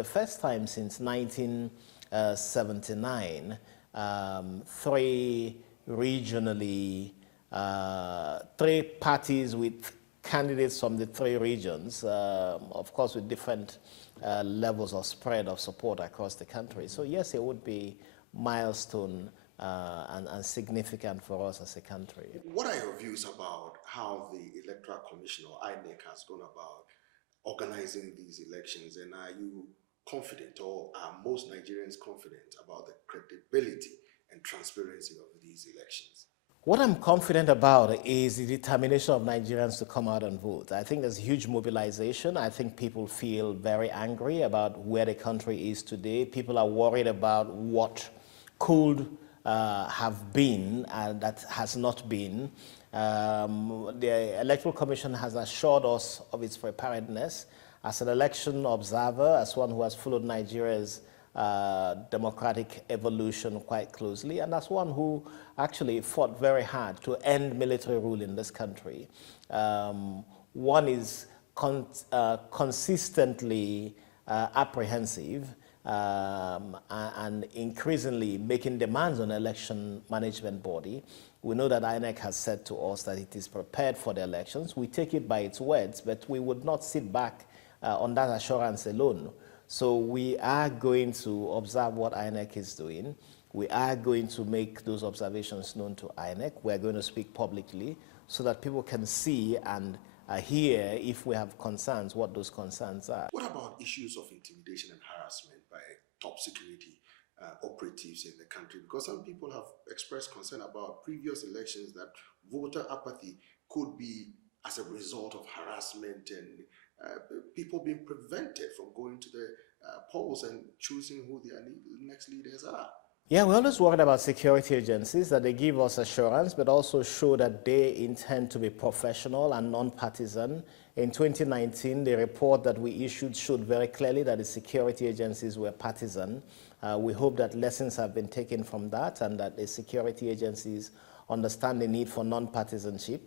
the first time since 1979, three regionally, three parties with candidates from the three regions, of course with different levels of spread of support across the country. So yes, it would be milestone and significant for us as a country. What are your views about how the Electoral Commission or INEC has gone about organizing these elections, and are you confident, or are most Nigerians confident about the credibility and transparency of these elections? What I'm confident about is the determination of Nigerians to come out and vote. I think there's huge mobilization. I think people feel very angry about where the country is today. People are worried about what could have been and that has not been. The Electoral Commission has assured us of its preparedness. As an election observer, as one who has followed Nigeria's democratic evolution quite closely, and as one who actually fought very hard to end military rule in this country. One is consistently apprehensive and increasingly making demands on election management body. We know that INEC has said to us that it is prepared for the elections. We take it by its words, but we would not sit back on that assurance alone. So we are going to observe what INEC is doing. We are going to make those observations known to INEC. We're going to speak publicly so that people can see and hear, if we have concerns, what those concerns are. What about issues of intimidation and harassment by top security operatives in the country? Because some people have expressed concern about previous elections that voter apathy could be as a result of harassment and people being prevented from going to the polls and choosing who their next leaders are. Yeah, we're always worried about security agencies, that they give us assurance, but also show that they intend to be professional and non-partisan. In 2019, the report that we issued showed very clearly that the security agencies were partisan. We hope that lessons have been taken from that and that the security agencies understand the need for non-partisanship.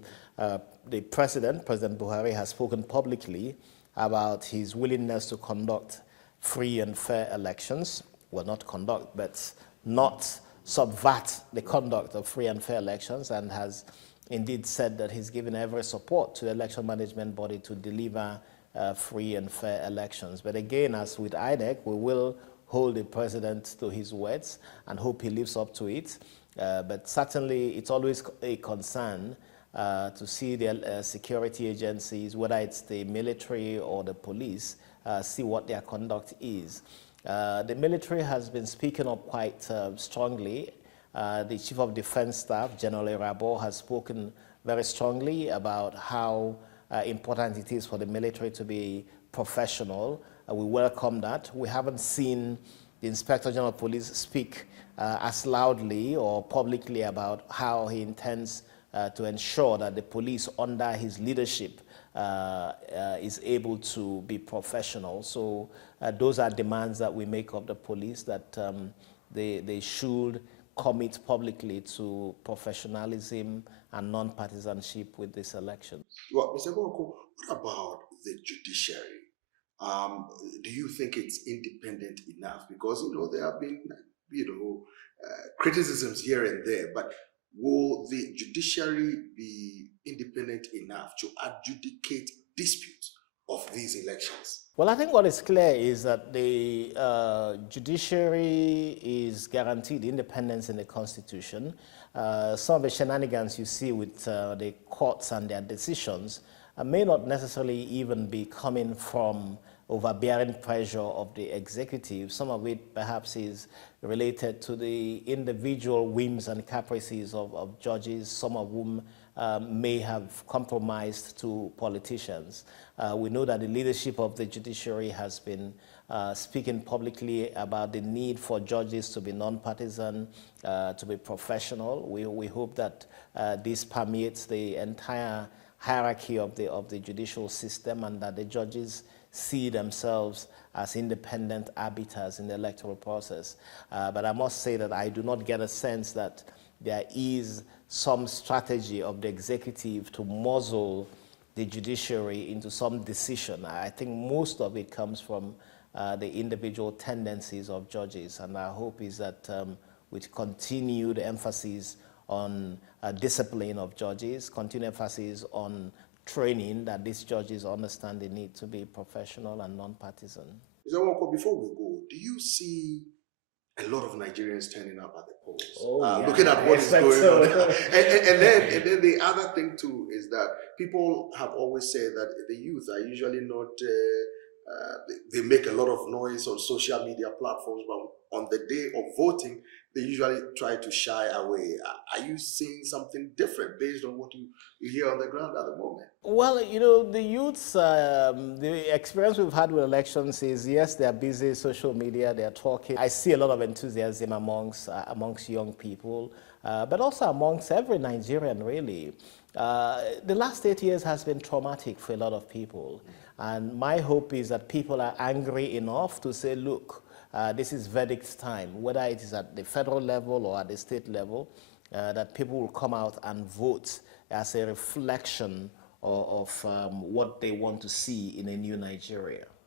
The President Buhari, has spoken publicly about his willingness to conduct free and fair elections. Well, not conduct, but not subvert the conduct of free and fair elections, and has indeed said that he's given every support to the election management body to deliver free and fair elections. But again, as with INEC, we will hold the president to his words and hope he lives up to it. But certainly it's always a concern to see the security agencies, whether it's the military or the police, see what their conduct is. The military has been speaking up quite strongly. The Chief of Defense Staff, General Rabo, has spoken very strongly about how important it is for the military to be professional. We welcome that. We haven't seen the Inspector General of Police speak as loudly or publicly about how he intends to ensure that the police under his leadership is able to be professional. So those are demands that we make of the police, that they should commit publicly to professionalism and non-partisanship with this election. Well, Mr. Nwankwo, what about the judiciary? Do you think it's independent enough? Because, there have been, criticisms here and there, but will the judiciary be independent enough to adjudicate disputes of these elections? Well, I think what is clear is that the judiciary is guaranteed independence in the Constitution. Some of the shenanigans you see with the courts and their decisions may not necessarily even be coming from overbearing pressure of the executive. Some of it perhaps is related to the individual whims and caprices of judges, some of whom may have compromised to politicians. We know that the leadership of the judiciary has been speaking publicly about the need for judges to be non-partisan, to be professional. We hope that this permeates the entire hierarchy of the judicial system, and that the judges see themselves as independent arbiters in the electoral process. But I must say that I do not get a sense that there is some strategy of the executive to muzzle the judiciary into some decision. I think most of it comes from the individual tendencies of judges. And our hope is that with continued emphasis on discipline of judges, continued emphasis on training, that these judges understand the need to be professional and non-partisan. Mr. Nwankwo, before we go, do you see a lot of Nigerians turning up at the polls? Yeah. Looking at what is going on. and then the other thing too is that people have always said that the youth are usually not, they make a lot of noise on social media platforms, but on the day of voting, they usually try to shy away. Are you seeing something different based on what you hear on the ground at the moment? Well, you know, the youths, the experience we've had with elections is, yes, they're busy, social media, they're talking. I see a lot of enthusiasm amongst young people, but also amongst every Nigerian, really. The last 8 years has been traumatic for a lot of people. And my hope is that people are angry enough to say, look, this is verdict time, whether it is at the federal level or at the state level, that people will come out and vote as a reflection of what they want to see in a new Nigeria.